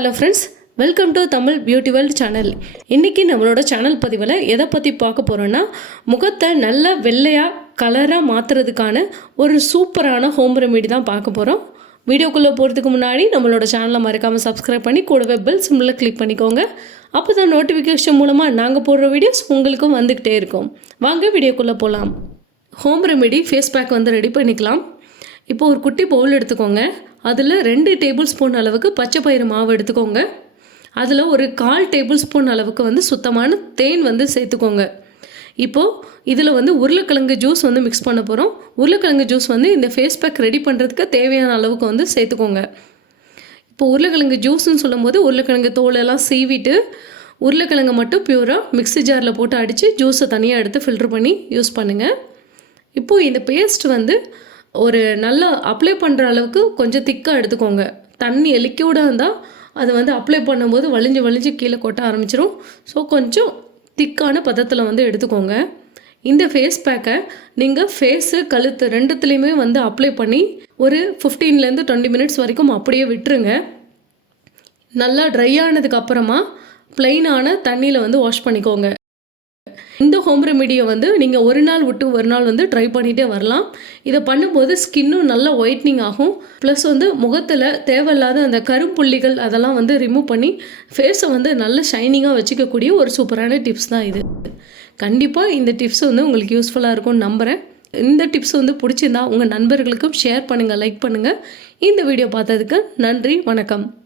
Hello friends, welcome to Tamil beauty world channel. இன்றைக்கி நம்மளோட channel பதிவில் எதை பற்றி பார்க்க போகிறோன்னா, முகத்தை நல்லா வெள்ளையாக கலராக மாற்றுறதுக்கான ஒரு சூப்பரான ஹோம் ரெமெடி தான் பார்க்க போகிறோம். வீடியோக்குள்ளே போகிறதுக்கு முன்னாடி நம்மளோட சேனலை மறக்காமல் சப்ஸ்கிரைப் பண்ணி கூடவே பெல் சிம்பிளை கிளிக் பண்ணிக்கோங்க. அப்போ தான் நோட்டிஃபிகேஷன் மூலமாக நாங்கள் போடுற வீடியோஸ் உங்களுக்கும் வந்துக்கிட்டே இருக்கும். வாங்க வீடியோக்குள்ளே போகலாம். Home remedy face pack ready பண்ணிக்கலாம். இப்போ ஒரு குட்டி பவுல் எடுத்துக்கோங்க. அதில் 2 டேபிள் ஸ்பூன் அளவுக்கு பச்சை பயிறு மாவு எடுத்துக்கோங்க. அதில் ஒரு 1/4 டேபிள் ஸ்பூன் அளவுக்கு சுத்தமான தேன் சேர்த்துக்கோங்க. இப்போது இதில் உருளைக்கிழங்கு ஜூஸ் மிக்ஸ் பண்ண போகிறோம். உருளைக்கிழங்கு ஜூஸ் இந்த ஃபேஸ் பேக் ரெடி பண்ணுறதுக்கு தேவையான அளவுக்கு சேர்த்துக்கோங்க. இப்போ உருளைக்கிழங்கு ஜூஸ்ன்னு சொல்லும்போது உருளைக்கிழங்கு தோலெல்லாம் சீவிட்டு உருளைக்கிழங்கு மட்டும் பியூராக மிக்ஸி ஜாரில் போட்டு அடித்து ஜூஸை தனியாக எடுத்து ஃபில்ட்ரு பண்ணி யூஸ் பண்ணுங்கள். இப்போது இந்த பேஸ்ட் ஒரு நல்லா அப்ளை பண்ணுற அளவுக்கு கொஞ்சம் திக்காக எடுத்துக்கோங்க. தண்ணி லிக்யூடாக இருந்தால் அது அப்ளை பண்ணும்போது வலிஞ்சு கீழே கொட்ட ஆரம்பிச்சிடும். ஸோ கொஞ்சம் திக்கான பதத்தில் எடுத்துக்கோங்க. இந்த ஃபேஸ் பேக்கை நீங்கள் ஃபேஸு கழுத்து ரெண்டுத்துலேயுமே அப்ளை பண்ணி ஒரு 15லேருந்து 20 மினிட்ஸ் வரைக்கும் அப்படியே விட்டுருங்க. நல்லா ட்ரை ஆனதுக்கப்புறமா ப்ளைனான தண்ணியில் வாஷ் பண்ணிக்கோங்க. இந்த ஹோம் ரெமெடியை நீங்கள் ஒரு நாள் விட்டு ஒரு நாள் ட்ரை பண்ணிகிட்டே வரலாம். இதை பண்ணும்போது ஸ்கின்னும் நல்லா ஒயிட்னிங் ஆகும். ப்ளஸ் முகத்தில் தேவையில்லாத அந்த கரும்புள்ளிகள் அதெல்லாம் ரிமூவ் பண்ணி ஃபேஸை நல்ல ஷைனிங்காக வச்சுக்கக்கூடிய ஒரு சூப்பரான டிப்ஸ் தான் இது. கண்டிப்பாக இந்த டிப்ஸ் உங்களுக்கு யூஸ்ஃபுல்லாக இருக்கும்னு நம்புகிறேன். இந்த டிப்ஸ் பிடிச்சிருந்தா உங்கள் நண்பர்களுக்கும் ஷேர் பண்ணுங்கள், லைக் பண்ணுங்கள். இந்த வீடியோ பார்த்ததுக்கு நன்றி, வணக்கம்.